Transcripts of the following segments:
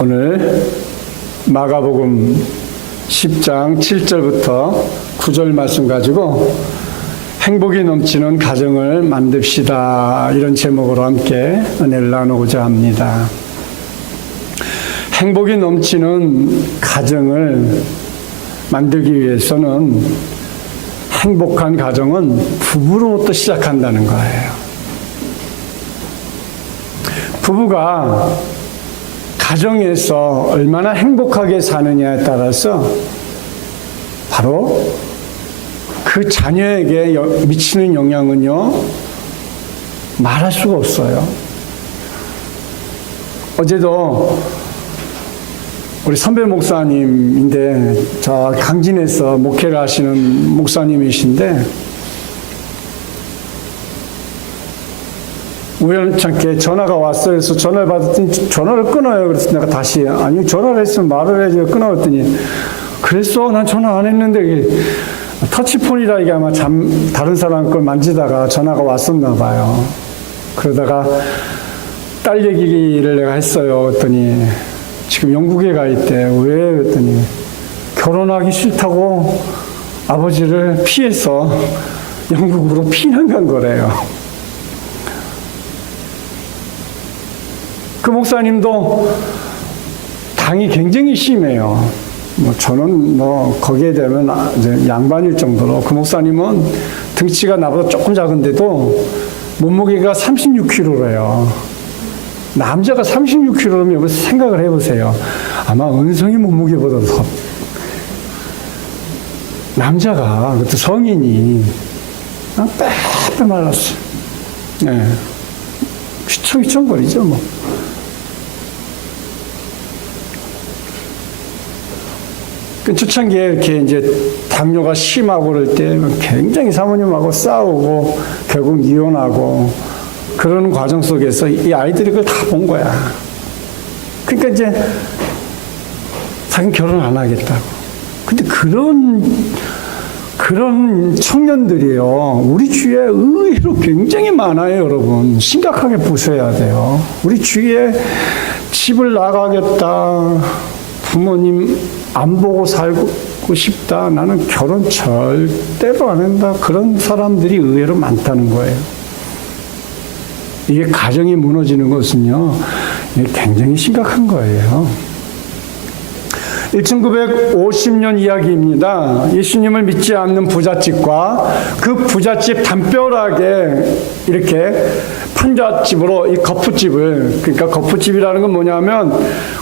오늘 마가복음 10장 7절부터 9절 말씀 가지고 행복이 넘치는 가정을 만듭시다, 이런 제목으로 함께 은혜를 나누고자 합니다. 행복이 넘치는 가정을 만들기 위해서는 행복한 가정은 부부로부터 시작한다는 거예요. 부부가 가정에서 얼마나 행복하게 사느냐에 따라서 바로 그 자녀에게 미치는 영향은요, 말할 수가 없어요. 어제도 우리 선배 목사님인데 저 강진에서 목회를 하시는 목사님이신데 우연찮게 전화가 왔어요. 그래서 전화를 받았더니 전화를 끊어요. 그래서 내가 다시 아니 전화를 했으면 말을 해야지 끊어봤더니 그랬어? 난 전화 안 했는데 터치폰이라 이게 아마 다른 사람 걸 만지다가 전화가 왔었나 봐요. 그러다가 딸 얘기를 내가 했어요. 그랬더니 지금 영국에 가 있대. 왜? 그랬더니 결혼하기 싫다고 아버지를 피해서 영국으로 피난 간 거래요. 그 목사님도 당이 굉장히 심해요. 저는 거기에 되면 이제 양반일 정도로, 그 목사님은 등치가 나보다 조금 작은데도 몸무게가 36kg래요. 남자가 36kg면 여기서 생각을 해보세요. 아마 은성이 몸무게보다 더. 남자가, 그것도 성인이, 빼빼 말랐어. 네. 휘청휘청거리죠, 뭐. 그 초창기에 이렇게 이제 당뇨가 심하고 그럴 때 굉장히 사모님하고 싸우고 결국 이혼하고 그러는 과정 속에서 이 아이들이 그걸 다 본 거야. 그러니까 이제 자기는 결혼 안 하겠다고. 근데 그런 청년들이요, 우리 주위에 의외로 굉장히 많아요, 여러분. 심각하게 보셔야 돼요. 우리 주위에 집을 나가겠다, 부모님 안 보고 살고 싶다, 나는 결혼 절대로 안 한다, 그런 사람들이 의외로 많다는 거예요. 이게 가정이 무너지는 것은요, 이게 굉장히 심각한 거예요. 1950년 이야기입니다. 예수님을 믿지 않는 부잣집과 그 부잣집 담벼락에 이렇게 판잣집으로 이 거푸집을, 그러니까 거푸집이라는 건 뭐냐면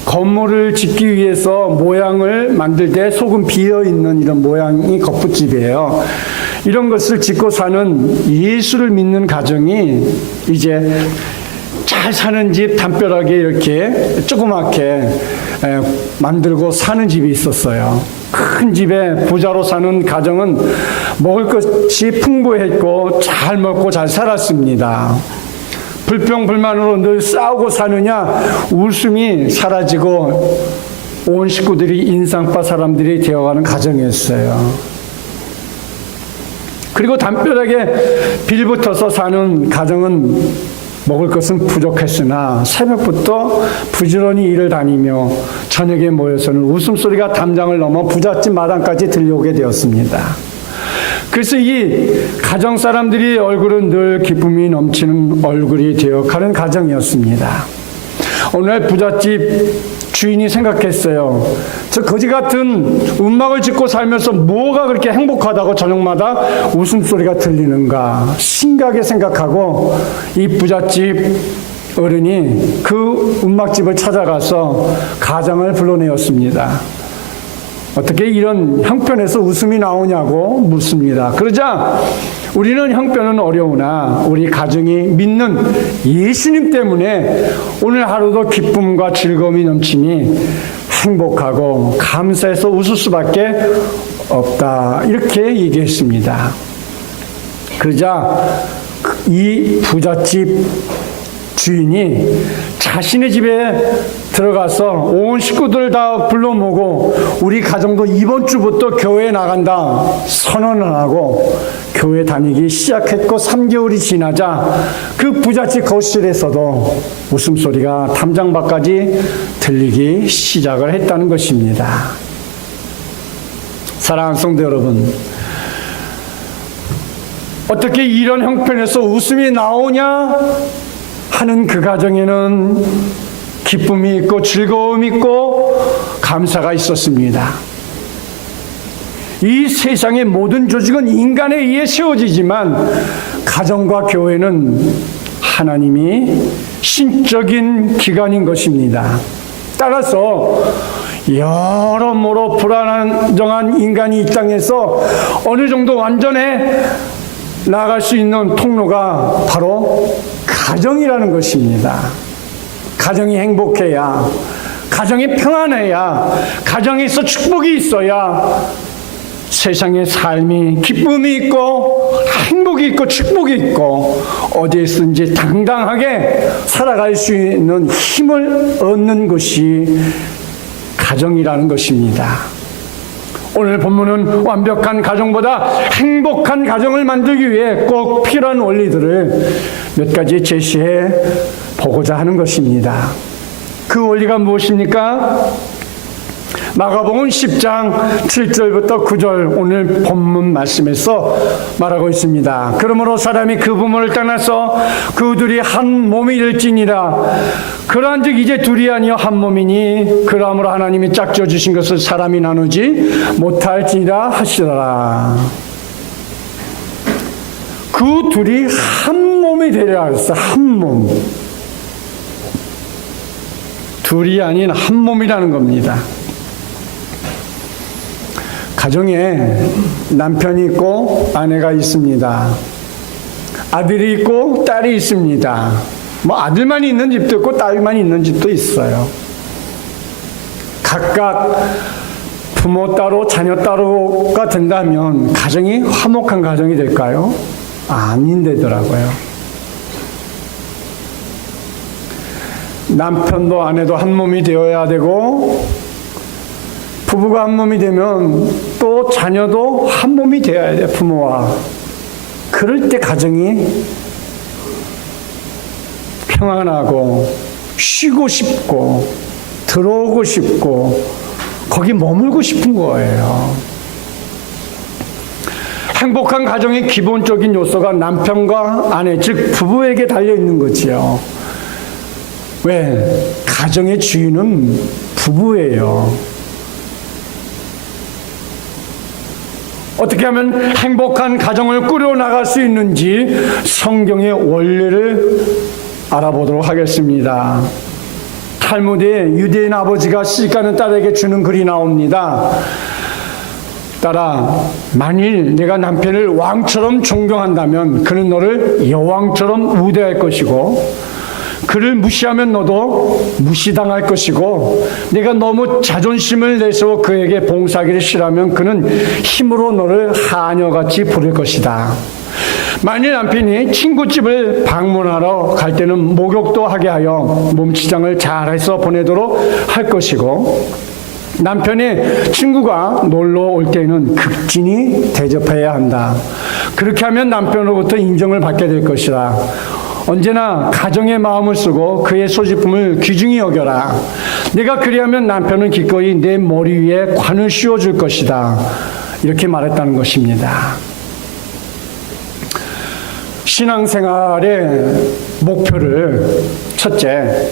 건물을 짓기 위해서 모양을 만들 때 속은 비어있는 이런 모양이 거푸집이에요. 이런 것을 짓고 사는 예수를 믿는 가정이 이제 잘 사는 집 담벼락에 이렇게 조그맣게 만들고 사는 집이 있었어요. 큰 집에 부자로 사는 가정은 먹을 것이 풍부했고 잘 먹고 잘 살았습니다. 불평불만으로 늘 싸우고 사느냐 웃음이 사라지고 온 식구들이 인상파 사람들이 되어가는 가정이었어요. 그리고 담벼락에 빌붙어서 사는 가정은 먹을 것은 부족했으나 새벽부터 부지런히 일을 다니며 저녁에 모여서는 웃음소리가 담장을 넘어 부잣집 마당까지 들려오게 되었습니다. 그래서 이 가정 사람들이 얼굴은 늘 기쁨이 넘치는 얼굴이 되어가는 가정이었습니다. 오늘 부잣집 주인이 생각했어요. 저 거지 같은 움막을 짓고 살면서 뭐가 그렇게 행복하다고 저녁마다 웃음소리가 들리는가 심각하게 생각하고 이 부잣집 어른이 그 움막집을 찾아가서 가장을 불러내었습니다. 어떻게 이런 형편에서 웃음이 나오냐고 묻습니다. 그러자 우리는 형편은 어려우나 우리 가정이 믿는 예수님 때문에 오늘 하루도 기쁨과 즐거움이 넘치니 행복하고 감사해서 웃을 수밖에 없다, 이렇게 얘기했습니다. 그러자 이 부잣집 주인이 자신의 집에 들어가서 온 식구들 다 불러 모으고 우리 가정도 이번 주부터 교회에 나간다 선언을 하고 교회 다니기 시작했고 3개월이 지나자 그 부잣집 거실에서도 웃음소리가 담장 밖까지 들리기 시작을 했다는 것입니다. 사랑하는 성도 여러분, 어떻게 이런 형편에서 웃음이 나오냐 하는 그 가정에는 기쁨이 있고 즐거움이 있고 감사가 있었습니다. 이 세상의 모든 조직은 인간에 의해 세워지지만 가정과 교회는 하나님이 신적인 기관인 것입니다. 따라서 여러모로 불안정한 인간이 이 땅에서 어느 정도 완전해 나아갈 수 있는 통로가 바로 가정이라는 것입니다. 가정이 행복해야, 가정이 평안해야, 가정에서 축복이 있어야 세상의 삶이 기쁨이 있고 행복이 있고 축복이 있고 어디에서든지 당당하게 살아갈 수 있는 힘을 얻는 것이 가정이라는 것입니다. 오늘 본문은 완벽한 가정보다 행복한 가정을 만들기 위해 꼭 필요한 원리들을 몇 가지 제시해 보고자 하는 것입니다. 그 원리가 무엇입니까? 마가복음 10장 7절부터 9절 오늘 본문 말씀에서 말하고 있습니다. 그러므로 사람이 그 부모를 떠나서 그 둘이 한 몸이 될지니라. 그러한즉 이제 둘이 아니여 한 몸이니 그러므로 하나님이 짝지어 주신 것을 사람이 나누지 못할지니라 하시더라. 그 둘이 한 몸이 되리라 했어. 한 몸. 둘이 아닌 한 몸이라는 겁니다. 가정에 남편이 있고 아내가 있습니다. 아들이 있고 딸이 있습니다. 뭐 아들만 있는 집도 있고 딸만 있는 집도 있어요. 각각 부모 따로 자녀 따로가 된다면 가정이 화목한 가정이 될까요? 아닌데더라고요. 남편도 아내도 한 몸이 되어야 되고 부부가 한 몸이 되면 또 자녀도 한 몸이 되어야 돼, 부모와. 그럴 때 가정이 평안하고 쉬고 싶고 들어오고 싶고 거기 머물고 싶은 거예요. 행복한 가정의 기본적인 요소가 남편과 아내, 즉 부부에게 달려있는 거지요. 왜? 가정의 주인은 부부예요. 어떻게 하면 행복한 가정을 꾸려나갈 수 있는지 성경의 원리를 알아보도록 하겠습니다. 탈무드에 유대인 아버지가 시집가는 딸에게 주는 글이 나옵니다. 딸아, 만일 내가 남편을 왕처럼 존경한다면 그는 너를 여왕처럼 우대할 것이고 그를 무시하면 너도 무시당할 것이고 내가 너무 자존심을 내세워 그에게 봉사하기를 싫어하면 그는 힘으로 너를 하녀같이 부릴 것이다. 만일 남편이 친구집을 방문하러 갈 때는 목욕도 하게 하여 몸치장을 잘해서 보내도록 할 것이고 남편의 친구가 놀러 올 때는 극진히 대접해야 한다. 그렇게 하면 남편으로부터 인정을 받게 될 것이다. 언제나 가정의 마음을 쓰고 그의 소지품을 귀중히 여겨라. 내가 그리하면 남편은 기꺼이 내 머리 위에 관을 씌워줄 것이다. 이렇게 말했다는 것입니다. 신앙생활의 목표를 첫째,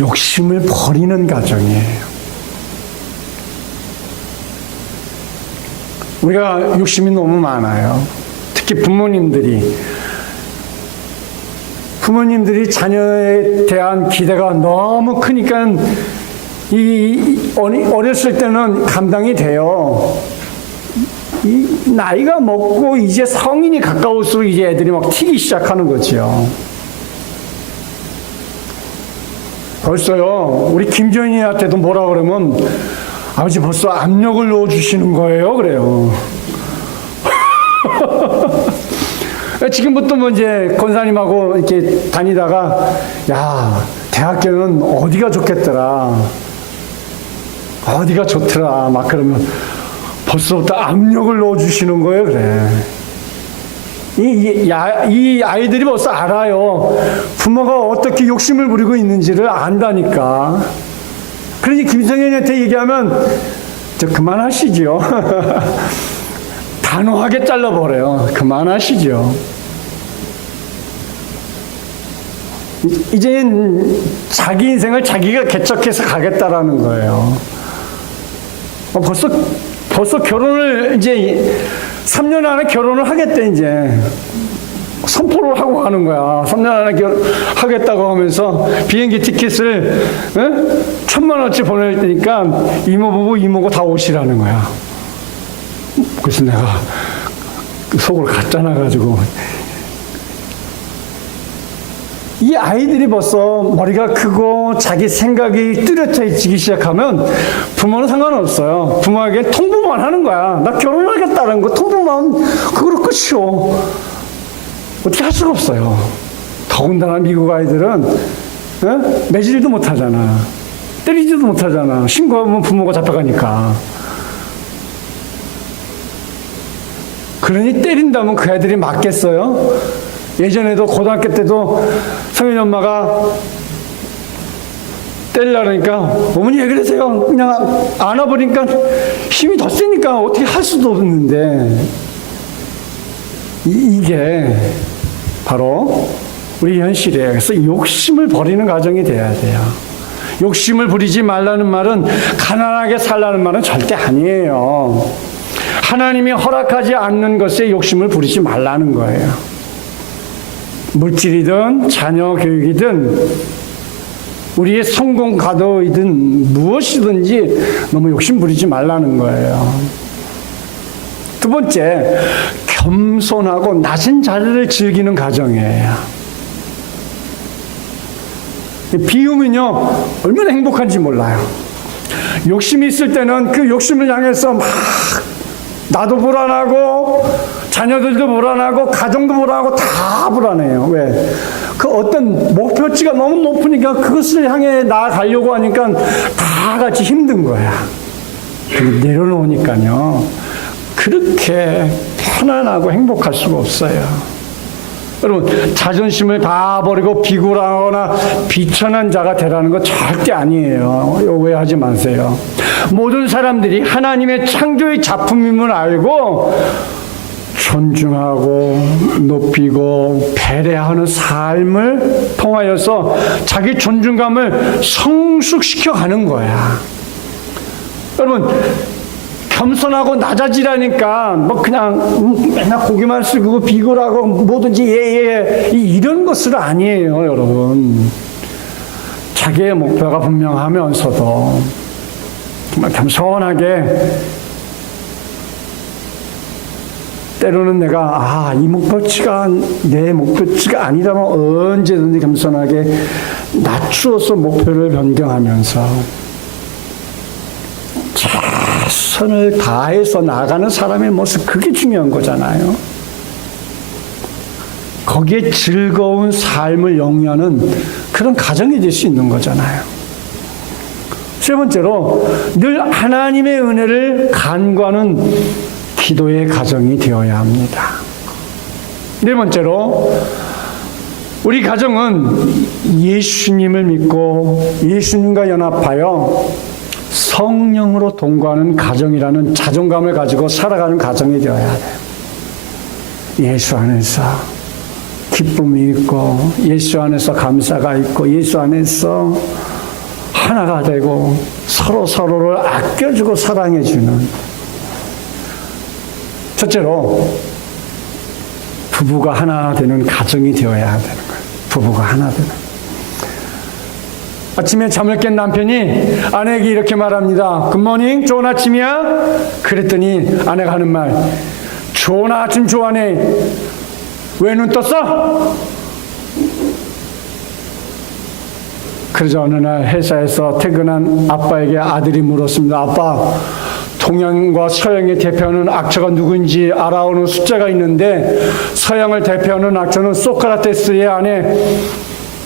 욕심을 버리는 가정이에요. 우리가 욕심이 너무 많아요. 특히 부모님들이 자녀에 대한 기대가 너무 크니까 어렸을 때는 감당이 돼요. 이 나이가 먹고 이제 성인이 가까울수록 이제 애들이 막 튀기 시작하는 거죠. 벌써요, 우리 김정희한테도 뭐라 그러면 아버지 벌써 압력을 넣어주시는 거예요. 그래요. 지금부터 뭐 이제 권사님하고 이렇게 다니다가 야, 대학교는 어디가 좋겠더라. 어디가 좋더라. 막 그러면 벌써부터 압력을 넣어주시는 거예요. 그래. 이 아이들이 벌써 알아요. 부모가 어떻게 욕심을 부리고 있는지를 안다니까. 그러니 김성현이한테 얘기하면 저 그만하시죠. 단호하게 잘라버려요. 그만하시죠. 이제는 자기 인생을 자기가 개척해서 가겠다라는 거예요. 벌써 결혼을 이제 3년 안에 결혼을 하겠대. 이제 선포를 하고 가는 거야. 3년 안에 하겠다고 하면서 비행기 티켓을 1,000만 원치 보낼 테니까 이모부부 이모고 다 오시라는 거야. 그래서 내가 속을 갖다 놔가지고, 이 아이들이 벌써 머리가 크고 자기 생각이 뚜렷해지기 시작하면 부모는 상관없어요. 부모에게 통보만 하는 거야. 나 결혼하겠다는 거 통보만, 그거로 끝이요. 어떻게 할 수가 없어요. 더군다나 미국 아이들은 매질도 못하잖아. 때리지도 못하잖아. 신고하면 부모가 잡혀가니까. 그러니 때린다면 그 애들이 맞겠어요? 예전에도 고등학교 때도 성현이 엄마가 때리려니까 어머니 왜 그러세요? 그냥 안아버리니까 힘이 더 세니까 어떻게 할 수도 없는데, 이게 바로 우리 현실이에요. 그래서 욕심을 버리는 과정이 돼야 돼요. 욕심을 부리지 말라는 말은 가난하게 살라는 말은 절대 아니에요. 하나님이 허락하지 않는 것에 욕심을 부리지 말라는 거예요. 물질이든 자녀 교육이든 우리의 성공 가도이든 무엇이든지 너무 욕심 부리지 말라는 거예요. 두 번째, 겸손하고 낮은 자리를 즐기는 가정이에요. 비우면요 얼마나 행복한지 몰라요. 욕심이 있을 때는 그 욕심을 향해서 막 나도 불안하고 자녀들도 불안하고 가정도 불안하고 다 불안해요. 왜? 그 어떤 목표치가 너무 높으니까 그것을 향해 나아가려고 하니까 다 같이 힘든 거야. 내려놓으니까요 그렇게 편안하고 행복할 수가 없어요. 여러분, 자존심을 다 버리고 비굴하거나 비천한 자가 되라는 거 절대 아니에요. 오해하지 마세요. 모든 사람들이 하나님의 창조의 작품임을 알고 존중하고 높이고 배려하는 삶을 통하여서 자기 존중감을 성숙시켜 가는 거야. 여러분, 겸손하고 낮아지라니까 뭐 그냥 맨날 고기만 쓰고 비굴하고 뭐든지 예예 이런 것은 아니에요. 여러분, 자기의 목표가 분명하면서도 정말 겸손하게, 때로는 내가 이 목표치가 내 목표치가 아니라면 언제든지 겸손하게 낮추어서 목표를 변경하면서 최선을 다해서 나가는 사람의 모습, 그게 중요한 거잖아요. 거기에 즐거운 삶을 영위하는 그런 가정이 될 수 있는 거잖아요. 세 번째로, 늘 하나님의 은혜를 간구하는 기도의 가정이 되어야 합니다. 네 번째로, 우리 가정은 예수님을 믿고 예수님과 연합하여 성령으로 동거하는 가정이라는 자존감을 가지고 살아가는 가정이 되어야 돼요. 예수 안에서 기쁨이 있고, 예수 안에서 감사가 있고, 예수 안에서 하나가 되고 서로를 아껴주고 사랑해주는. 첫째로, 부부가 하나 되는 가정이 되어야 되는 거예요. 부부가 하나 되는. 아침에 잠을 깬 남편이 아내에게 이렇게 말합니다. 굿모닝, 좋은 아침이야? 그랬더니 아내가 하는 말, 좋은 아침 좋아하네. 왜 눈 떴어? 그러자 어느 날 회사에서 퇴근한 아빠에게 아들이 물었습니다. 아빠, 동양과 서양의 대표하는 악처가 누구인지 알아오는 숫자가 있는데, 서양을 대표하는 악처는 소크라테스의 아내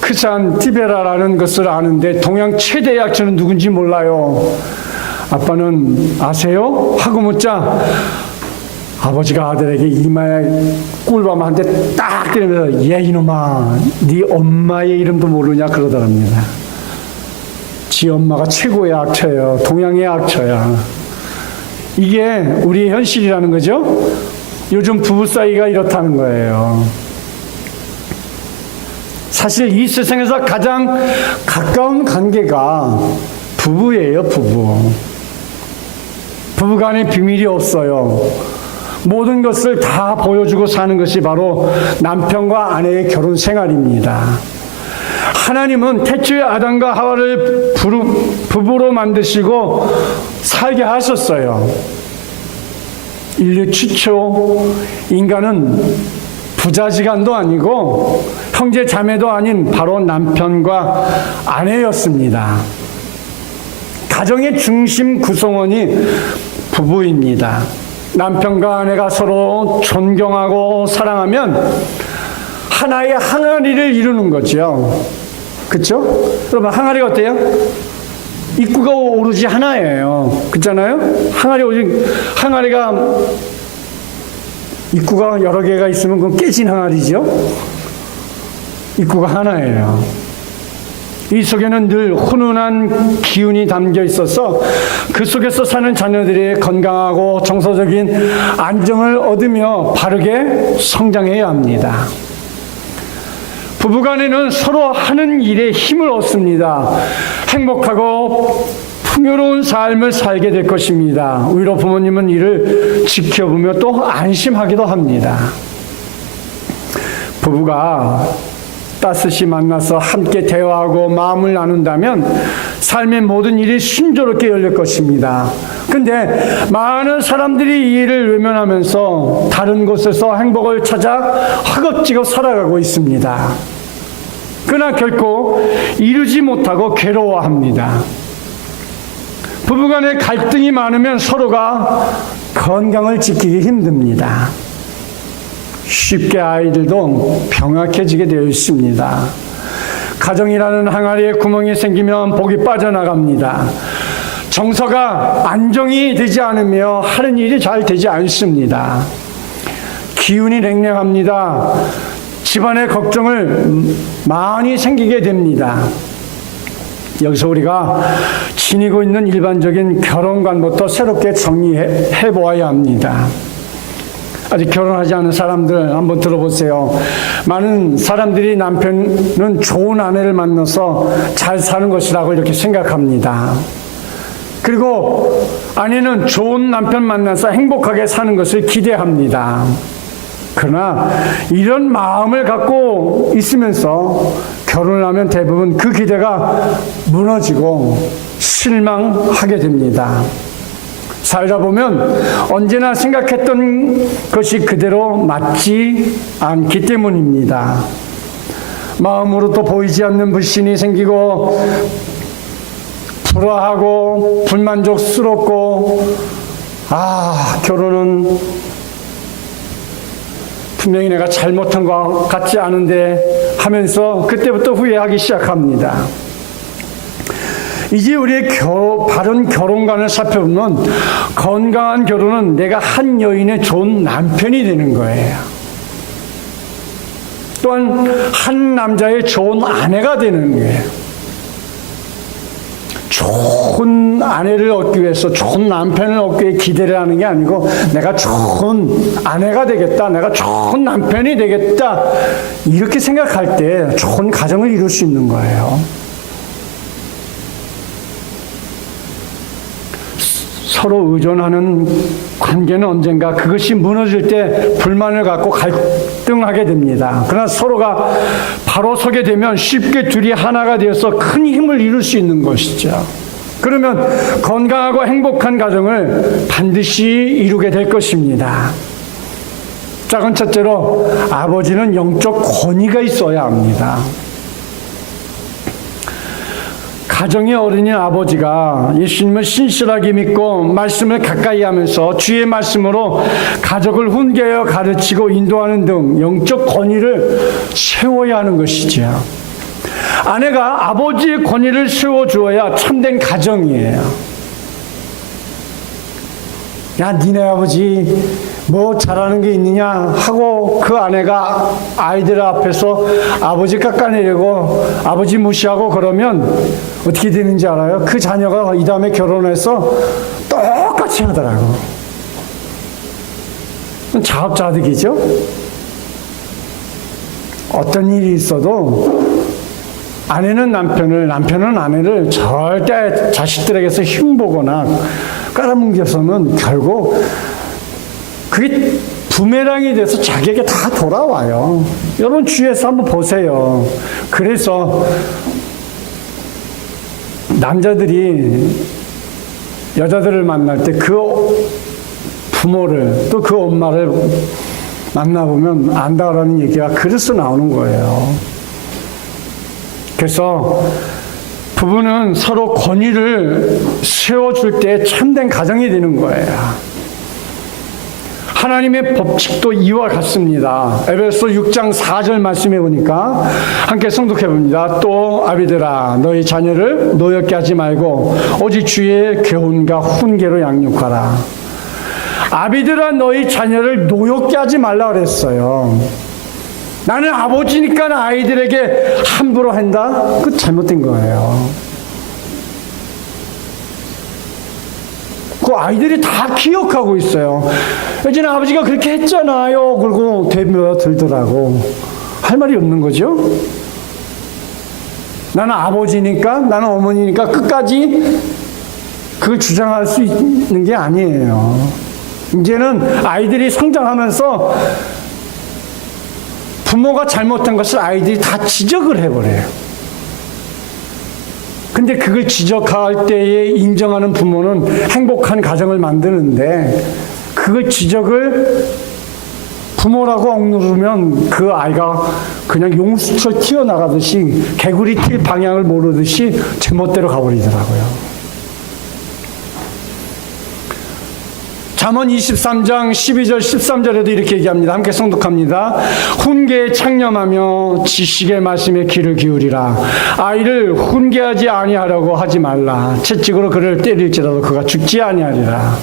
크산 티베라라는 것을 아는데 동양 최대의 악처는 누군지 몰라요. 아빠는 아세요? 하고 묻자 아버지가 아들에게 이마에 꿀밤 한 대 딱 때리면서 야 이놈아 네 엄마의 이름도 모르냐 그러더랍니다. 지 엄마가 최고의 악처예요. 동양의 악처야. 이게 우리의 현실이라는 거죠. 요즘 부부 사이가 이렇다는 거예요. 사실 이 세상에서 가장 가까운 관계가 부부예요. 부부간에 비밀이 없어요. 모든 것을 다 보여주고 사는 것이 바로 남편과 아내의 결혼 생활입니다. 하나님은 태초에 아담과 하와를 부부로 만드시고 살게 하셨어요. 인류 최초 인간은 부자지간도 아니고 형제 자매도 아닌 바로 남편과 아내였습니다. 가정의 중심 구성원이 부부입니다. 남편과 아내가 서로 존경하고 사랑하면 하나의 항아리를 이루는 거죠. 그렇죠? 여러분 항아리가 어때요? 입구가 오로지 하나예요. 그렇잖아요? 항아리가 입구가 여러 개가 있으면 그건 깨진 항아리죠. 입구가 하나예요. 이 속에는 늘 훈훈한 기운이 담겨 있어서 그 속에서 사는 자녀들이 건강하고 정서적인 안정을 얻으며 바르게 성장해야 합니다. 부부간에는 서로 하는 일에 힘을 얻습니다. 행복하고 풍요로운 삶을 살게 될 것입니다. 오히려 부모님은 이를 지켜보며 또 안심하기도 합니다. 부부가 따뜻이 만나서 함께 대화하고 마음을 나눈다면 삶의 모든 일이 순조롭게 열릴 것입니다. 근데 많은 사람들이 이 일을 외면하면서 다른 곳에서 행복을 찾아 허겁지겁 살아가고 있습니다. 그러나 결코 이루지 못하고 괴로워합니다. 부부간에 갈등이 많으면 서로가 건강을 지키기 힘듭니다. 쉽게 아이들도 병약해지게 되어 있습니다. 가정이라는 항아리에 구멍이 생기면 복이 빠져나갑니다. 정서가 안정이 되지 않으며 하는 일이 잘 되지 않습니다. 기운이 냉랭합니다. 집안의 걱정을 많이 생기게 됩니다. 여기서 우리가 지니고 있는 일반적인 결혼관부터 새롭게 정리해 보아야 합니다. 아직 결혼하지 않은 사람들 한번 들어보세요. 많은 사람들이 남편은 좋은 아내를 만나서 잘 사는 것이라고 이렇게 생각합니다. 그리고 아내는 좋은 남편 만나서 행복하게 사는 것을 기대합니다. 그러나 이런 마음을 갖고 있으면서 결혼을 하면 대부분 그 기대가 무너지고 실망하게 됩니다. 살다 보면 언제나 생각했던 것이 그대로 맞지 않기 때문입니다. 마음으로 또 보이지 않는 불신이 생기고 불화하고 불만족스럽고 결혼은 분명히 내가 잘못한 것 같지 않은데 하면서 그때부터 후회하기 시작합니다. 이제 우리의 바른 결혼관을 살펴보면 건강한 결혼은 내가 한 여인의 좋은 남편이 되는 거예요. 또한 한 남자의 좋은 아내가 되는 거예요. 좋은 아내를 얻기 위해서 좋은 남편을 얻기 위해 기대를 하는 게 아니고 내가 좋은 아내가 되겠다, 내가 좋은 남편이 되겠다 이렇게 생각할 때 좋은 가정을 이룰 수 있는 거예요. 서로 의존하는 관계는 언젠가 그것이 무너질 때 불만을 갖고 갈등하게 됩니다. 그러나 서로가 바로 서게 되면 쉽게 둘이 하나가 되어서 큰 힘을 이룰 수 있는 것이죠. 그러면 건강하고 행복한 가정을 반드시 이루게 될 것입니다. 작은 첫째로 아버지는 영적 권위가 있어야 합니다. 가정의 어른인 아버지가 예수님을 신실하게 믿고 말씀을 가까이 하면서 주의 말씀으로 가족을 훈계하여 가르치고 인도하는 등 영적 권위를 세워야 하는 것이죠. 아내가 아버지의 권위를 세워주어야 참된 가정이에요. 야, 니네 아버지 뭐 잘하는 게 있느냐 하고 그 아내가 아이들 앞에서 아버지 깎아내리고 아버지 무시하고 그러면 어떻게 되는지 알아요? 그 자녀가 이 다음에 결혼해서 똑같이 하더라고. 자업자득이죠. 어떤 일이 있어도 아내는 남편을, 남편은 아내를 절대 자식들에게서 흉보거나 깔아뭉개서는 결국 그게 부메랑이 돼서 자기에게 다 돌아와요. 여러분 주위에서 한번 보세요. 그래서 남자들이 여자들을 만날 때 그 부모를 또 그 엄마를 만나보면 안다라는 얘기가 그래서 나오는 거예요. 그래서 부부는 서로 권위를 세워줄 때 참된 가정이 되는 거예요. 하나님의 법칙도 이와 같습니다. 에베소 6장 4절 말씀해 보니까 함께 성독해 봅니다. 또 아비들아 너희 자녀를 노엽게 하지 말고 오직 주의 교훈과 훈계로 양육하라. 아비들아 너희 자녀를 노엽게 하지 말라 그랬어요. 나는 아버지니까 아이들에게 함부로 한다? 그거 잘못된 거예요. 그 아이들이 다 기억하고 있어요. 예전에 아버지가 그렇게 했잖아요. 그러고 되물어들더라고. 할 말이 없는 거죠. 나는 아버지니까, 나는 어머니니까 끝까지 그걸 주장할 수 있는 게 아니에요. 이제는 아이들이 성장하면서 부모가 잘못한 것을 아이들이 다 지적을 해버려요. 근데 그걸 지적할 때에 인정하는 부모는 행복한 가정을 만드는데 그걸 지적을 부모라고 억누르면 그 아이가 그냥 용수철 튀어나가듯이 개구리 튈 방향을 모르듯이 제멋대로 가버리더라고요. 잠언 23장 12절 13절에도 이렇게 얘기합니다. 함께 성독합니다. 훈계에 창념하며 지식의 말씀에 귀를 기울이라. 아이를 훈계하지 아니하려고 하지 말라. 채찍으로 그를 때릴지라도 그가 죽지 아니하리라.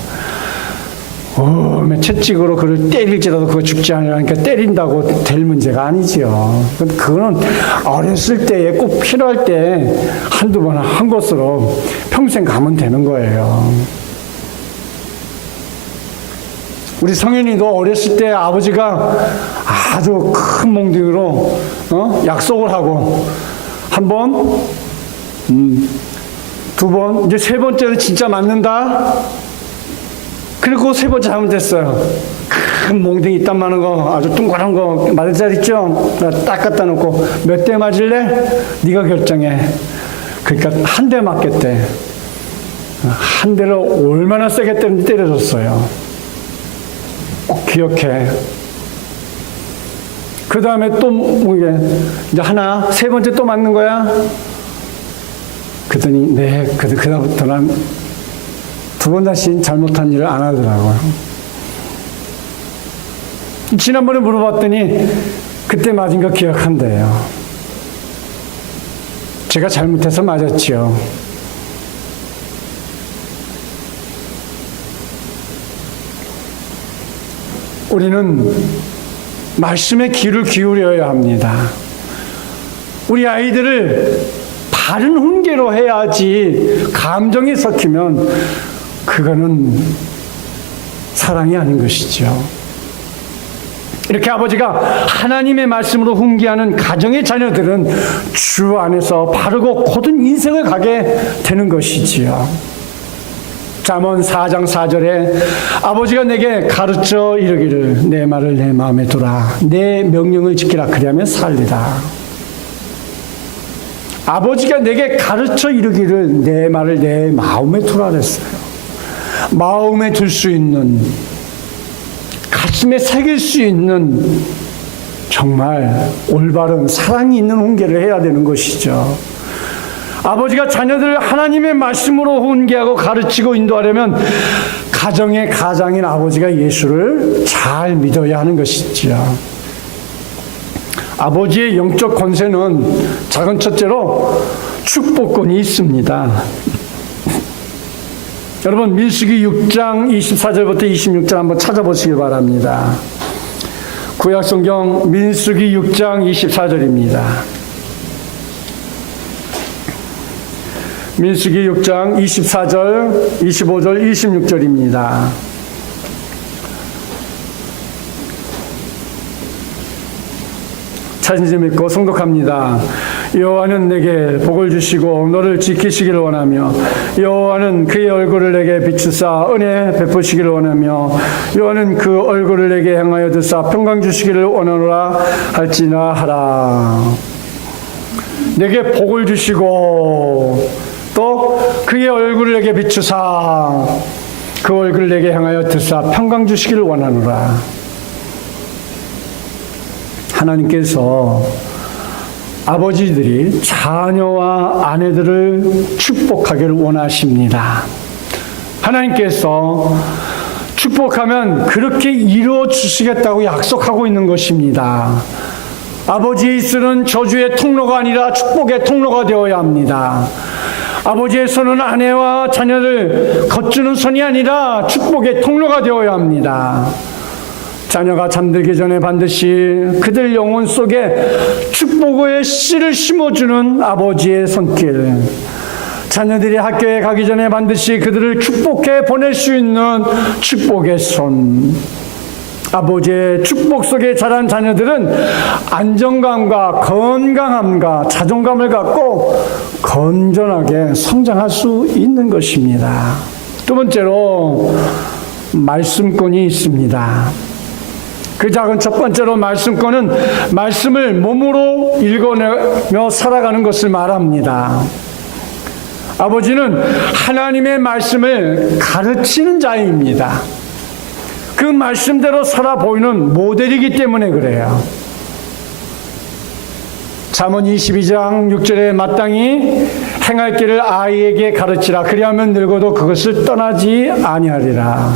채찍으로 그를 때릴지라도 그가 죽지 아니하니까 때린다고 될 문제가 아니지요. 그거는 어렸을 때에 꼭 필요할 때 한두 번 한 것으로 평생 가면 되는 거예요. 우리 성현이도 어렸을 때 아버지가 아주 큰 몽둥이로 약속을 하고 한 번, 두 번, 이제 세 번째는 진짜 맞는다. 그리고 세 번째 잘못됐어요. 큰 몽둥이 있단 많은 거, 아주 둥그런 거 맞을 잘 있죠? 딱 갖다 놓고 몇 대 맞을래? 네가 결정해. 그러니까 한 대 맞겠대. 한 대를 얼마나 세게 때려줬어요. 꼭 기억해. 그 다음에 또, 이제 하나, 세 번째 또 맞는 거야? 그랬더니, 네, 그다음부터 난 두 번 다시 잘못한 일을 안 하더라고요. 지난번에 물어봤더니, 그때 맞은 거 기억한대요. 제가 잘못해서 맞았지요. 우리는 말씀에 귀를 기울여야 합니다. 우리 아이들을 바른 훈계로 해야지 감정이 섞이면 그거는 사랑이 아닌 것이죠. 이렇게 아버지가 하나님의 말씀으로 훈계하는 가정의 자녀들은 주 안에서 바르고 고든 인생을 가게 되는 것이지요. 잠언 4장 4절에 아버지가 내게 가르쳐 이르기를 내 말을 내 마음에 두라 내 명령을 지키라 그리하면 살리라. 아버지가 내게 가르쳐 이르기를 내 말을 내 마음에 두라 그랬어요. 마음에 둘 수 있는, 가슴에 새길 수 있는 정말 올바른 사랑이 있는 훈계를 해야 되는 것이죠. 아버지가 자녀들을 하나님의 말씀으로 훈계하고 가르치고 인도하려면 가정의 가장인 아버지가 예수를 잘 믿어야 하는 것이지요. 아버지의 영적 권세는 작은 첫째로 축복권이 있습니다. 여러분 민수기 6장 24절부터 26절 한번 찾아보시길 바랍니다. 구약성경 민수기 6장 24절입니다. 민수기 6장 24절, 25절, 26절입니다. 찾은지 믿고 성독합니다. 여호와는 내게 복을 주시고 너를 지키시기를 원하며 여호와는 그의 얼굴을 내게 비추사 은혜 베푸시기를 원하며 여호와는 그 얼굴을 내게 향하여 드사 평강 주시기를 원하노라 할지나 하라. 내게 복을 주시고 또 그의 얼굴을 내게 비추사 그 얼굴을 내게 향하여 드사 평강 주시기를 원하노라. 하나님께서 아버지들이 자녀와 아내들을 축복하기를 원하십니다. 하나님께서 축복하면 그렇게 이루어 주시겠다고 약속하고 있는 것입니다. 아버지의 손은 저주의 통로가 아니라 축복의 통로가 되어야 합니다. 아버지의 손은 아내와 자녀를 거주는 손이 아니라 축복의 통로가 되어야 합니다. 자녀가 잠들기 전에 반드시 그들 영혼 속에 축복의 씨를 심어주는 아버지의 손길, 자녀들이 학교에 가기 전에 반드시 그들을 축복해 보낼 수 있는 축복의 손, 아버지의 축복 속에 자란 자녀들은 안정감과 건강함과 자존감을 갖고 건전하게 성장할 수 있는 것입니다. 두 번째로 말씀권이 있습니다. 그 작은 첫 번째로 말씀권은 말씀을 몸으로 읽어내며 살아가는 것을 말합니다. 아버지는 하나님의 말씀을 가르치는 자입니다. 그 말씀대로 살아 보이는 모델이기 때문에 그래요. 잠언 22장 6절에 마땅히 행할 길을 아이에게 가르치라. 그리하면 늙어도 그것을 떠나지 아니하리라.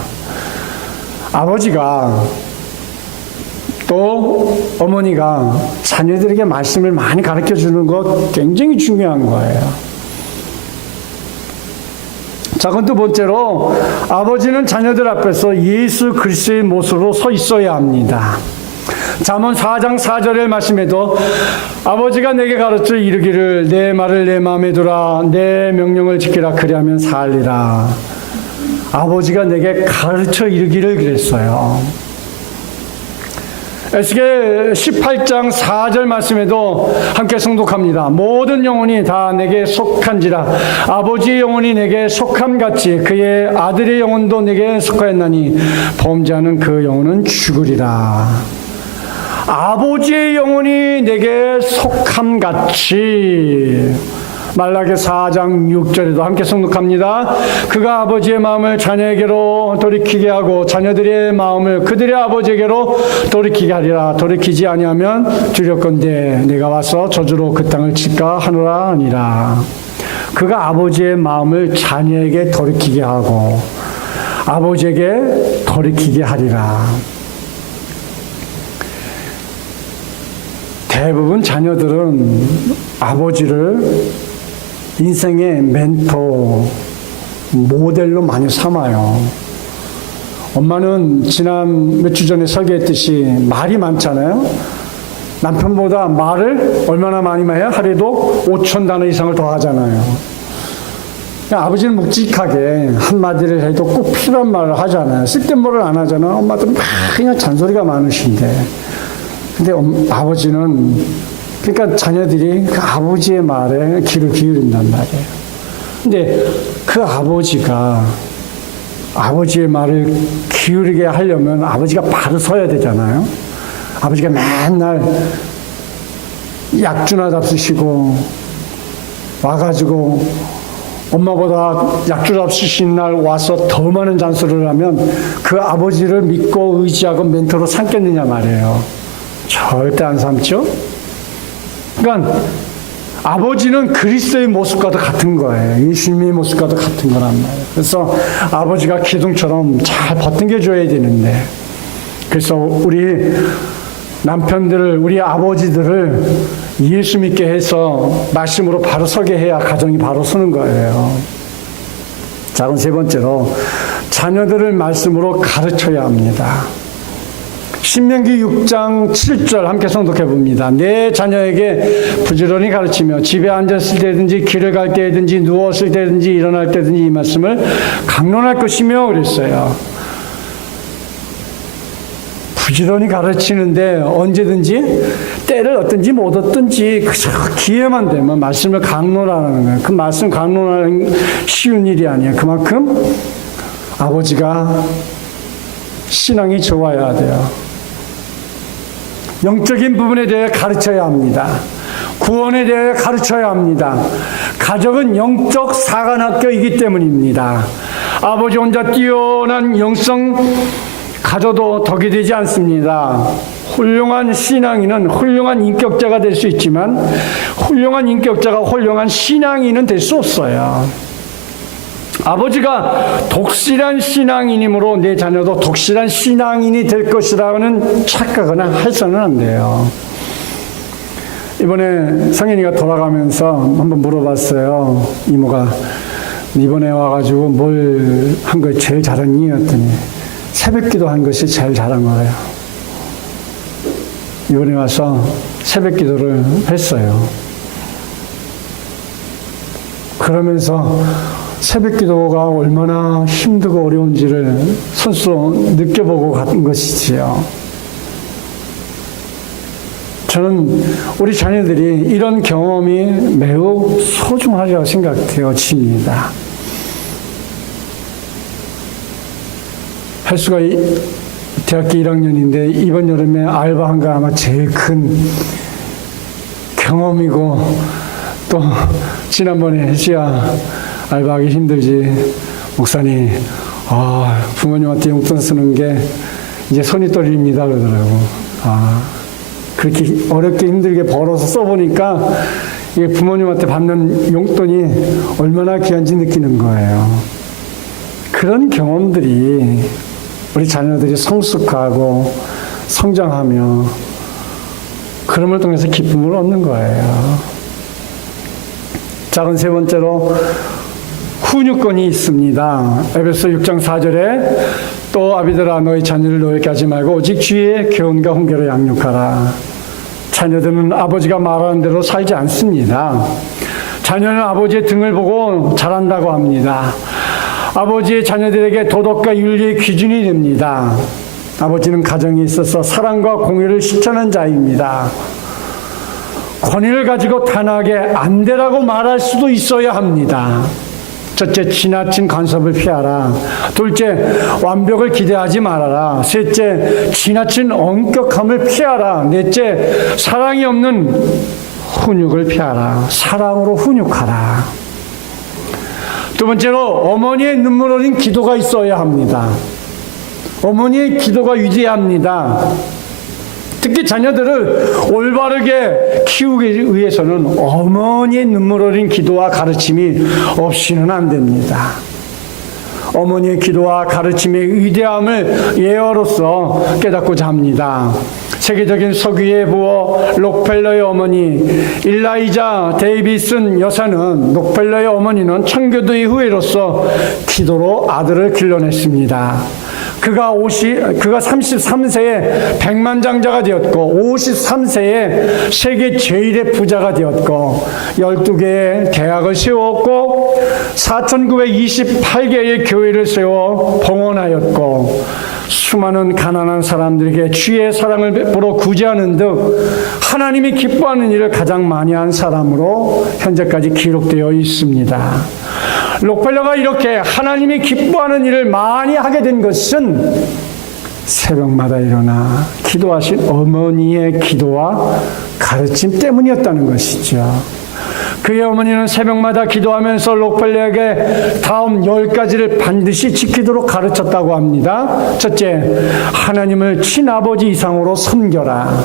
아버지가 또 어머니가 자녀들에게 말씀을 많이 가르쳐 주는 것 굉장히 중요한 거예요. 자, 그럼 두 번째로 아버지는 자녀들 앞에서 예수 그리스도의 모습으로 서 있어야 합니다. 잠언 4장 4절의 말씀에도 아버지가 내게 가르쳐 이르기를 내 말을 내 마음에 두라 내 명령을 지키라 그리하면 살리라. 아버지가 내게 가르쳐 이르기를 그랬어요. 에스겔 18장 4절 말씀에도 함께 성독합니다. 모든 영혼이 다 내게 속한지라 아버지의 영혼이 내게 속함같이 그의 아들의 영혼도 내게 속하였나니 범죄하는 그 영혼은 죽으리라. 아버지의 영혼이 내게 속함같이 말라기 4장 6절에도 함께 성독합니다. 그가 아버지의 마음을 자녀에게로 돌이키게 하고 자녀들의 마음을 그들의 아버지에게로 돌이키게 하리라. 돌이키지 아니하면 두렵건대 내가 와서 저주로 그 땅을 칠까 하노라 하니라. 그가 아버지의 마음을 자녀에게 돌이키게 하고 아버지에게 돌이키게 하리라. 대부분 자녀들은 아버지를 인생의 멘토, 모델로 많이 삼아요. 엄마는 지난 몇 주 전에 설계했듯이 말이 많잖아요. 남편보다 말을 얼마나 많이 해야 하루에도 5,000단어 이상을 더 하잖아요. 아버지는 묵직하게 한마디를 해도 꼭 필요한 말을 하잖아요. 쓸데없는 말을 안 하잖아요. 엄마들은 막 그냥 잔소리가 많으신데. 근데 아버지는 그러니까 자녀들이 그 아버지의 말에 귀를 기울인단 말이에요. 근데 그 아버지가 아버지의 말을 기울이게 하려면 아버지가 바로 서야 되잖아요. 아버지가 맨날 약주나 잡수시고 와가지고 엄마보다 약주 잡수신 날 와서 더 많은 잔소리를 하면 그 아버지를 믿고 의지하고 멘토로 삼겠느냐 말이에요. 절대 안 삼죠. 그러니까 아버지는 그리스도의 모습과도 같은 거예요. 예수님의 모습과도 같은 거란 말이에요. 그래서 아버지가 기둥처럼 잘 버팅겨줘야 되는데, 그래서 우리 남편들을, 우리 아버지들을 예수 믿게 해서 말씀으로 바로 서게 해야 가정이 바로 서는 거예요. 작은 세 번째로 자녀들을 말씀으로 가르쳐야 합니다. 신명기 6장 7절 함께 성독해 봅니다. 내 자녀에게 부지런히 가르치며 집에 앉았을 때든지 길을 갈 때든지 누웠을 때든지 일어날 때든지 이 말씀을 강론할 것이며 그랬어요. 부지런히 가르치는데 언제든지 때를 얻든지 못 얻든지 그저 기회만 되면 말씀을 강론하는 거예요. 그 말씀 강론하는 쉬운 일이 아니에요. 그만큼 아버지가 신앙이 좋아야 돼요. 영적인 부분에 대해 가르쳐야 합니다. 구원에 대해 가르쳐야 합니다. 가족은 영적 사관학교이기 때문입니다. 아버지 혼자 뛰어난 영성 가져도 덕이 되지 않습니다. 훌륭한 신앙인은 훌륭한 인격자가 될 수 있지만 훌륭한 인격자가 훌륭한 신앙인은 될 수 없어요. 아버지가 독실한 신앙인이므로 내 자녀도 독실한 신앙인이 될 것이라는 착각은 해서는 안 돼요. 이번에 성현이가 돌아가면서 한번 물어봤어요. 이모가 이번에 와가지고 뭘 한 거 제일 잘했니? 했더니 새벽기도 한 것이 제일 잘한 거예요. 이번에 와서 새벽기도를 했어요. 그러면서 새벽기도가 얼마나 힘들고 어려운지를 스스로 느껴보고 간 것이지요. 저는 우리 자녀들이 이런 경험이 매우 소중하리라고 생각되어집니다. 혜수가 대학교 1학년인데 이번 여름에 알바한 거 아마 제일 큰 경험이고, 또 지난번에 혜수야 알바하기 힘들지 목사님 부모님한테 용돈 쓰는 게 이제 손이 떨립니다 그러더라고. 그렇게 어렵게 힘들게 벌어서 써보니까 이게 부모님한테 받는 용돈이 얼마나 귀한지 느끼는 거예요. 그런 경험들이 우리 자녀들이 성숙하고 성장하며 그럼을 통해서 기쁨을 얻는 거예요. 작은 세 번째로 훈육권이 있습니다. 에베소 6장 4절에 또 아비들아 너희 자녀를 노예케 하지 말고 오직 주의 교훈과 훈계로 양육하라. 자녀들은 아버지가 말하는 대로 살지 않습니다. 자녀는 아버지의 등을 보고 자란다고 합니다. 아버지의 자녀들에게 도덕과 윤리의 기준이 됩니다. 아버지는 가정에 있어서 사랑과 공의를 실천하는 자입니다. 권위를 가지고 단호하게 안 되라고 말할 수도 있어야 합니다. 첫째, 지나친 간섭을 피하라. 둘째, 완벽을 기대하지 말아라. 셋째, 지나친 엄격함을 피하라. 넷째, 사랑이 없는 훈육을 피하라. 사랑으로 훈육하라. 두 번째로, 어머니의 눈물 어린 기도가 있어야 합니다. 어머니의 기도가 위대합니다. 특히 자녀들을 올바르게 키우기 위해서는 어머니의 눈물 어린 기도와 가르침이 없이는 안 됩니다. 어머니의 기도와 가르침의 위대함을 예어로서 깨닫고자 합니다. 세계적인 서기의 부호 록펠러의 어머니 일라이자 데이비슨 여사는 록펠러의 어머니는 청교도의 후예로서 기도로 아들을 길러냈습니다. 그가 33세에 백만장자가 되었고 53세에 세계 제일의 부자가 되었고 12개의 대학을 세웠고 4,928개의 교회를 세워 봉헌하였고 수많은 가난한 사람들에게 주의 사랑을 베풀어 구제하는 등 하나님이 기뻐하는 일을 가장 많이 한 사람으로 현재까지 기록되어 있습니다. 록펠러가 이렇게 하나님이 기뻐하는 일을 많이 하게 된 것은 새벽마다 일어나 기도하신 어머니의 기도와 가르침 때문이었다는 것이죠. 그의 어머니는 새벽마다 기도하면서 록펠러에게 다음 10가지를 반드시 지키도록 가르쳤다고 합니다. 첫째, 하나님을 친아버지 이상으로 섬겨라.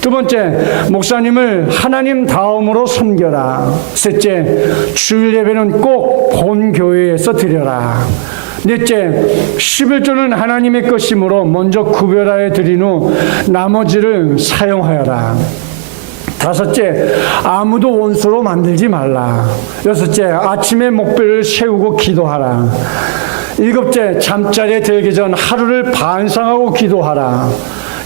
두 번째, 목사님을 하나님 다음으로 섬겨라. 셋째, 주일 예배는 꼭 본 교회에서 드려라. 넷째, 11조는 하나님의 것이므로 먼저 구별하여 드린 후 나머지를 사용하여라. 5째, 아무도 원수로 만들지 말라. 6째, 아침에 목표를 세우고 기도하라. 7째, 잠자리에 들기 전 하루를 반성하고 기도하라.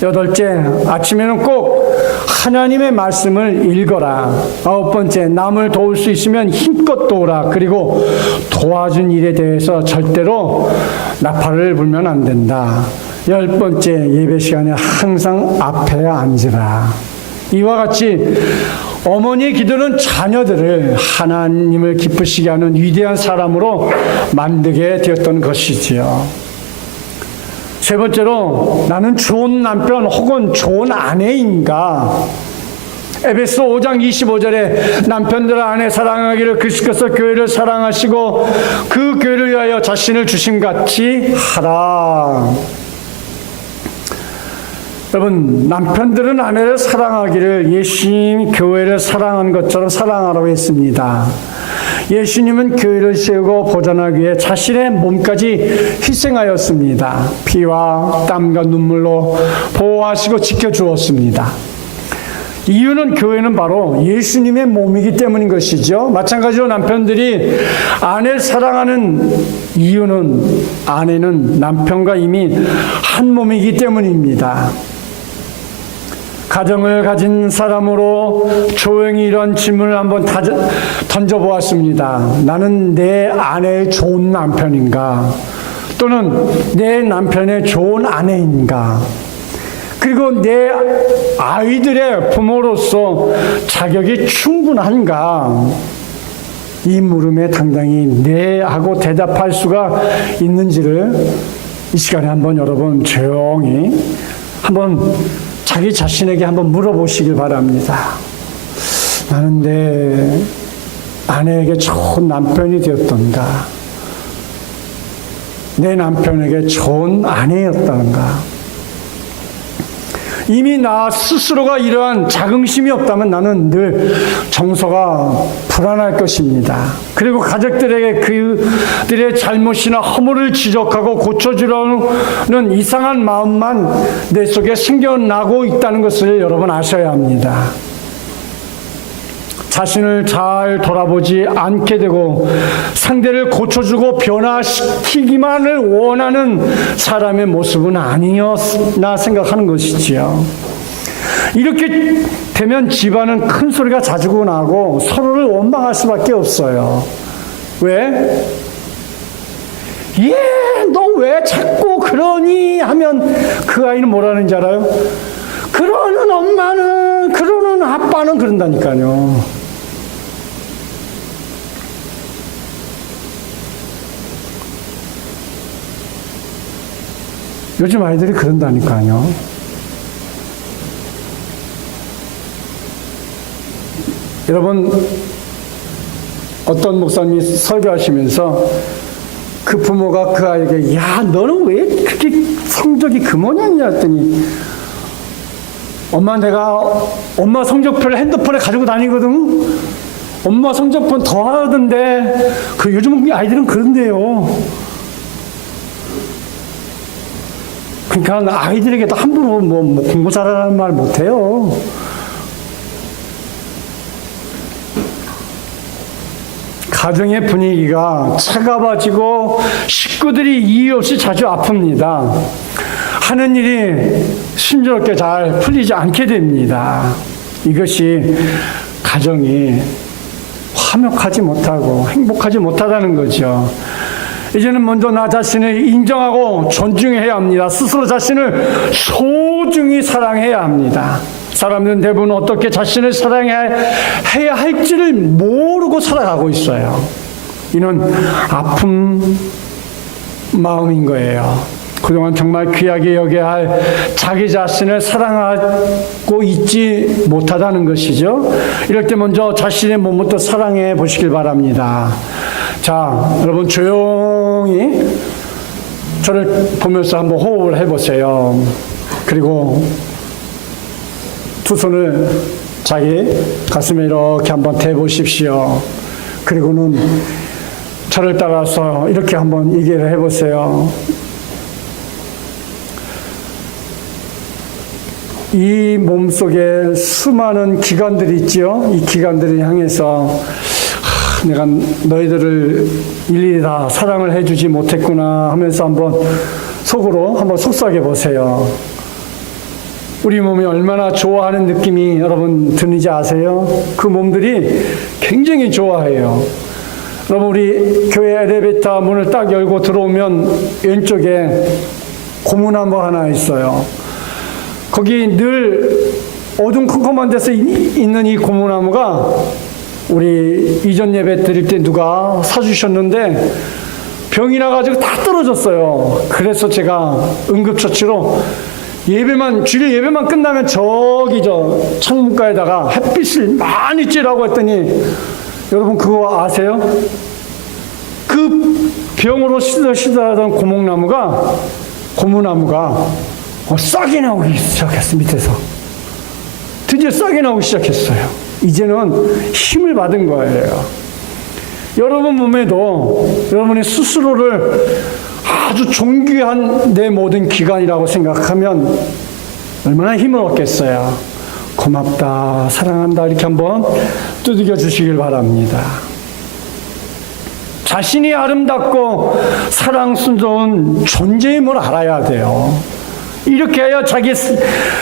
8째, 아침에는 꼭 하나님의 말씀을 읽어라. 9번째, 남을 도울 수 있으면 힘껏 도우라. 그리고 도와준 일에 대해서 절대로 나팔을 불면 안 된다. 10번째, 예배 시간에 항상 앞에 앉으라. 이와 같이 어머니의 기도는 자녀들을 하나님을 기쁘시게 하는 위대한 사람으로 만들게 되었던 것이지요. 세 번째로, 나는 좋은 남편 혹은 좋은 아내인가? 에베소 5장 25절에 남편들 아내 사랑하기를 그리스도께서 교회를 사랑하시고 그 교회를 위하여 자신을 주심같이 하라. 여러분, 남편들은 아내를 사랑하기를 예수님이 교회를 사랑한 것처럼 사랑하라고 했습니다. 예수님은 교회를 세우고 보존하기 위해 자신의 몸까지 희생하였습니다. 피와 땀과 눈물로 보호하시고 지켜주었습니다. 이유는 교회는 바로 예수님의 몸이기 때문인 것이죠. 마찬가지로 남편들이 아내를 사랑하는 이유는 아내는 남편과 이미 한 몸이기 때문입니다. 가정을 가진 사람으로 조용히 이런 질문을 한번 던져보았습니다. 나는 내 아내의 좋은 남편인가? 또는 내 남편의 좋은 아내인가? 그리고 내 아이들의 부모로서 자격이 충분한가? 이 물음에 당당히 네 하고 대답할 수가 있는지를 이 시간에 한번 여러분 조용히 한번 자기 자신에게 한번 물어보시길 바랍니다. 나는 내 아내에게 좋은 남편이 되었던가? 내 남편에게 좋은 아내였던가? 이미 나 스스로가 이러한 자긍심이 없다면 나는 늘 정서가 불안할 것입니다. 그리고 가족들에게 그들의 잘못이나 허물을 지적하고 고쳐주려는 이상한 마음만 내 속에 생겨나고 있다는 것을 여러분 아셔야 합니다. 자신을 잘 돌아보지 않게 되고 상대를 고쳐주고 변화시키기만을 원하는 사람의 모습은 아니었나 생각하는 것이지요. 이렇게 되면 집안은 큰 소리가 자주 나고 서로를 원망할 수밖에 없어요. 왜? 너 왜 자꾸 그러니? 하면 그 아이는 뭐라는지 알아요? 그러는 엄마는, 그러는 아빠는 그런다니까요. 요즘 아이들이 그런다니까요. 여러분, 어떤 목사님이 설교하시면서 그 부모가 그 아이에게 야, 너는 왜 그렇게 성적이 그 모양이냐 했더니 엄마 성적표를 핸드폰에 가지고 다니거든. 엄마 성적표 더 하던데 그 요즘 아이들은 그런데요. 그러니까 아이들에게도 함부로 뭐 공부 잘하라는 말 못해요. 가정의 분위기가 차가워지고 식구들이 이유 없이 자주 아픕니다. 하는 일이 순조롭게 잘 풀리지 않게 됩니다. 이것이 가정이 화목하지 못하고 행복하지 못하다는 거죠. 이제는 먼저 나 자신을 인정하고 존중해야 합니다. 스스로 자신을 소중히 사랑해야 합니다. 사람들은 대부분 어떻게 자신을 사랑해야 할지를 모르고 살아가고 있어요. 이는 아픈 마음인 거예요. 그동안 정말 귀하게 여겨야 할 자기 자신을 사랑하고 있지 못하다는 것이죠. 이럴 때 먼저 자신의 몸부터 사랑해 보시길 바랍니다. 자, 여러분 조용히 저를 보면서 한번 호흡을 해보세요. 그리고 두 손을 자기 가슴에 이렇게 한번 대보십시오. 그리고는 저를 따라서 이렇게 한번 얘기를 해보세요. 이 몸속에 수많은 기관들이 있죠. 이 기관들을 향해서 내가 너희들을 일일이 다 사랑을 해주지 못했구나 하면서 속으로 한번 속삭여 보세요. 우리 몸이 얼마나 좋아하는 느낌이 여러분 드는지 아세요? 그 몸들이 굉장히 좋아해요. 여러분, 우리 교회 엘리베이터 문을 딱 열고 들어오면 왼쪽에 고무나무 하나 있어요. 거기 늘 어둠컴컴한 데서 있는 이 고무나무가 우리 이전 예배 드릴 때 누가 사주셨는데 병이 나가지고 다 떨어졌어요. 그래서 제가 응급처치로 주일 예배만 끝나면 저기 창문가에다가 햇빛을 많이 쬐라고 했더니 여러분 그거 아세요? 그 병으로 시들시들하던 고무나무가 싹이 나오기 시작했어요. 밑에서 드디어 싹이 나오기 시작했어요. 이제는 힘을 받은 거예요. 여러분 몸에도 여러분이 스스로를 아주 존귀한 내 모든 기관이라고 생각하면 얼마나 힘을 얻겠어요. 고맙다, 사랑한다 이렇게 한번 두들겨 주시길 바랍니다. 자신이 아름답고 사랑스러운 존재임을 알아야 돼요. 이렇게 해야 자기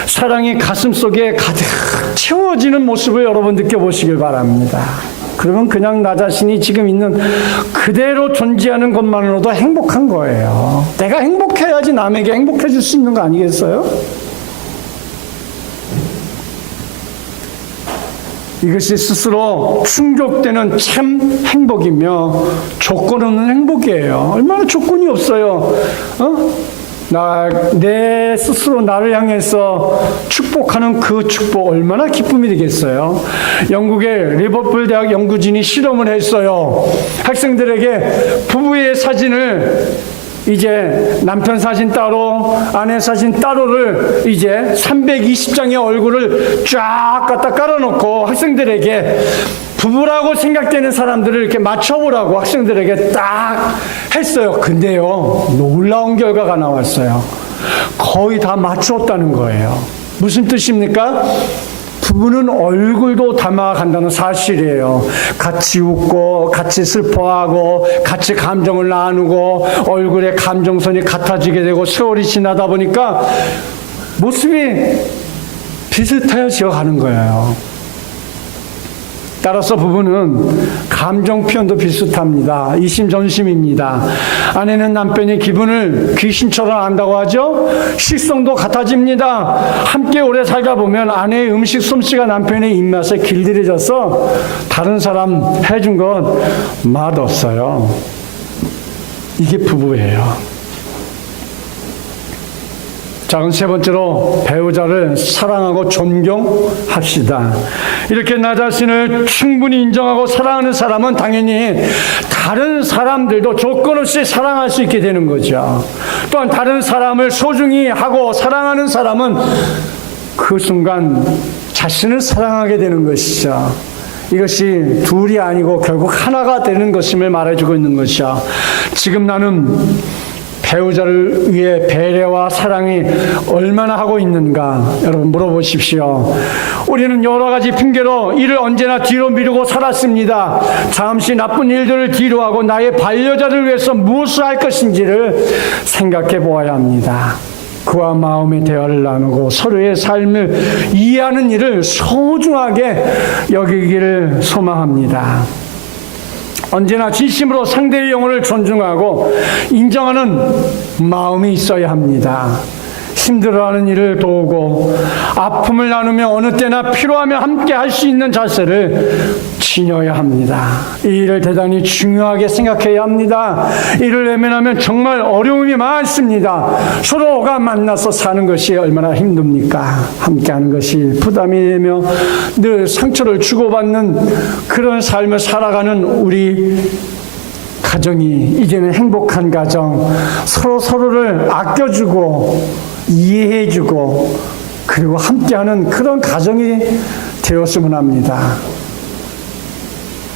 사랑이 가슴속에 가득 채워지는 모습을 여러분 느껴보시길 바랍니다. 그러면 그냥 나 자신이 지금 있는 그대로 존재하는 것만으로도 행복한 거예요. 내가 행복해야지 남에게 행복해질 수 있는 거 아니겠어요? 이것이 스스로 충족되는 참 행복이며 조건 없는 행복이에요. 얼마나 조건이 없어요. 내 스스로 나를 향해서 축복하는 그 축복 얼마나 기쁨이 되겠어요. 영국의 리버풀 대학 연구진이 실험을 했어요. 학생들에게 부부의 사진을 이제 남편 사진 따로, 아내 사진 따로를 이제 320장의 얼굴을 쫙 갖다 깔아놓고 학생들에게 부부라고 생각되는 사람들을 이렇게 맞춰보라고 학생들에게 딱 했어요. 근데요, 놀라운 결과가 나왔어요. 거의 다 맞추었다는 거예요. 무슨 뜻입니까? 부부는 얼굴도 닮아간다는 사실이에요. 같이 웃고, 같이 슬퍼하고, 같이 감정을 나누고, 얼굴의 감정선이 같아지게 되고, 세월이 지나다 보니까 모습이 비슷해져 가는 거예요. 따라서 부부는 감정 표현도 비슷합니다. 이심전심입니다. 아내는 남편의 기분을 귀신처럼 안다고 하죠. 식성도 같아집니다. 함께 오래 살다 보면 아내의 음식 솜씨가 남편의 입맛에 길들여져서 다른 사람 해준 건 맛없어요. 이게 부부예요. 자, 그럼 세 번째로 배우자를 사랑하고 존경합시다. 이렇게 나 자신을 충분히 인정하고 사랑하는 사람은 당연히 다른 사람들도 조건 없이 사랑할 수 있게 되는 거죠. 또한 다른 사람을 소중히 하고 사랑하는 사람은 그 순간 자신을 사랑하게 되는 것이죠. 이것이 둘이 아니고 결국 하나가 되는 것임을 말해주고 있는 것이죠. 지금 나는 배우자를 위해 배려와 사랑이 얼마나 하고 있는가 여러분 물어보십시오. 우리는 여러 가지 핑계로 일을 언제나 뒤로 미루고 살았습니다. 잠시 나쁜 일들을 뒤로 하고 나의 반려자를 위해서 무엇을 할 것인지를 생각해 보아야 합니다. 그와 마음의 대화를 나누고 서로의 삶을 이해하는 일을 소중하게 여기기를 소망합니다. 언제나 진심으로 상대의 영혼을 존중하고 인정하는 마음이 있어야 합니다. 힘들어하는 일을 도우고 아픔을 나누며 어느 때나 필요하면 함께 할 수 있는 자세를 지녀야 합니다. 이 일을 대단히 중요하게 생각해야 합니다. 이를 외면하면 정말 어려움이 많습니다. 서로가 만나서 사는 것이 얼마나 힘듭니까? 함께하는 것이 부담이 되며 늘 상처를 주고받는 그런 삶을 살아가는 우리 가정이 이제는 행복한 가정, 서로를 아껴주고 이해해주고 그리고 함께하는 그런 가정이 되었으면 합니다.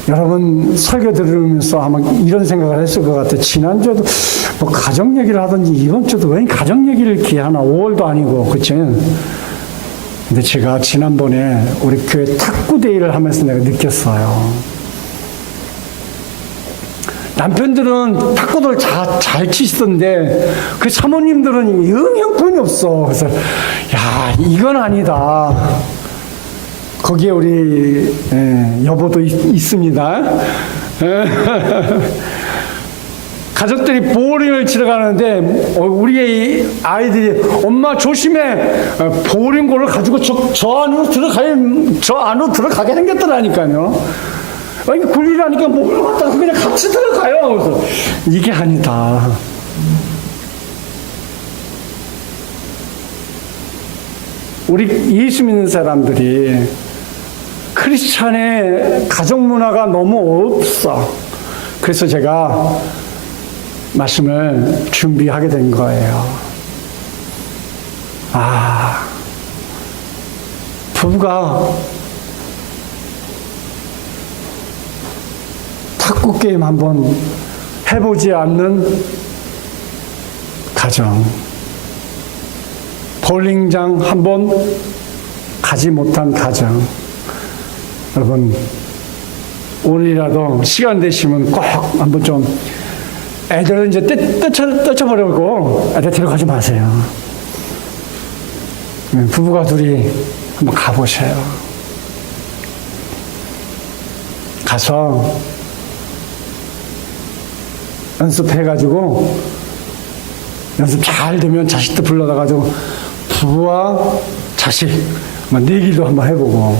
여러분 설교 들으면서 아마 이런 생각을 했을 것 같아요. 지난주에도 뭐 가정 얘기를 하든지 이번 주도 왜 가정 얘기를 이렇게 하나 5월도 아니고 그치? 근데 제가 지난번에 우리 교회 탁구대회를 하면서 내가 느꼈어요. 남편들은 탁구를 잘 치시던데 그 사모님들은 영 형편이 없어. 그래서 야, 이건 아니다. 거기에 우리 여보도 있습니다. 가족들이 보링을 치러 가는데 우리 아이들이 엄마 조심해, 보링볼을 가지고 저 안으로 들어가게 생겼더라니까요. 이게 굴리라니까 뭘 갖다가 그냥 같이 들어가요. 그래서 이게 아니다. 우리 예수 믿는 사람들이 크리스찬의 가족 문화가 너무 없어. 그래서 제가 말씀을 준비하게 된 거예요. 부부가 탁구 게임 한번 해보지 않는 가정, 볼링장 한번 가지 못한 가정, 여러분 오늘이라도 시간 되시면 꼭 한번 좀, 애들은 이제 떼쳐버리고 애들 데려가지 마세요. 부부가 둘이 한번 가보세요. 가서 연습해가지고, 연습 잘 되면 자식도 불러다가지고 부부와 자식 내기도 한번 해보고,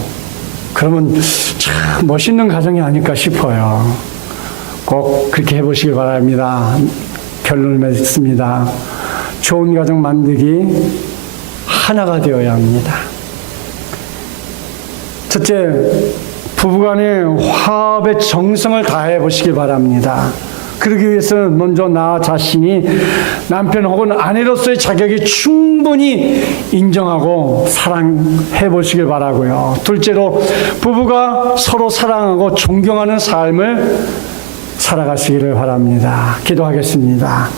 그러면 참 멋있는 가정이 아닐까 싶어요. 꼭 그렇게 해보시길 바랍니다. 결론을 맺습니다. 좋은 가정 만들기 하나가 되어야 합니다. 첫째, 부부간의 화합의 정성을 다해 보시길 바랍니다. 그러기 위해서는 먼저 나 자신이 남편 혹은 아내로서의 자격이 충분히 인정하고 사랑해 보시길 바라고요. 둘째로, 부부가 서로 사랑하고 존경하는 삶을 살아가시기를 바랍니다. 기도하겠습니다.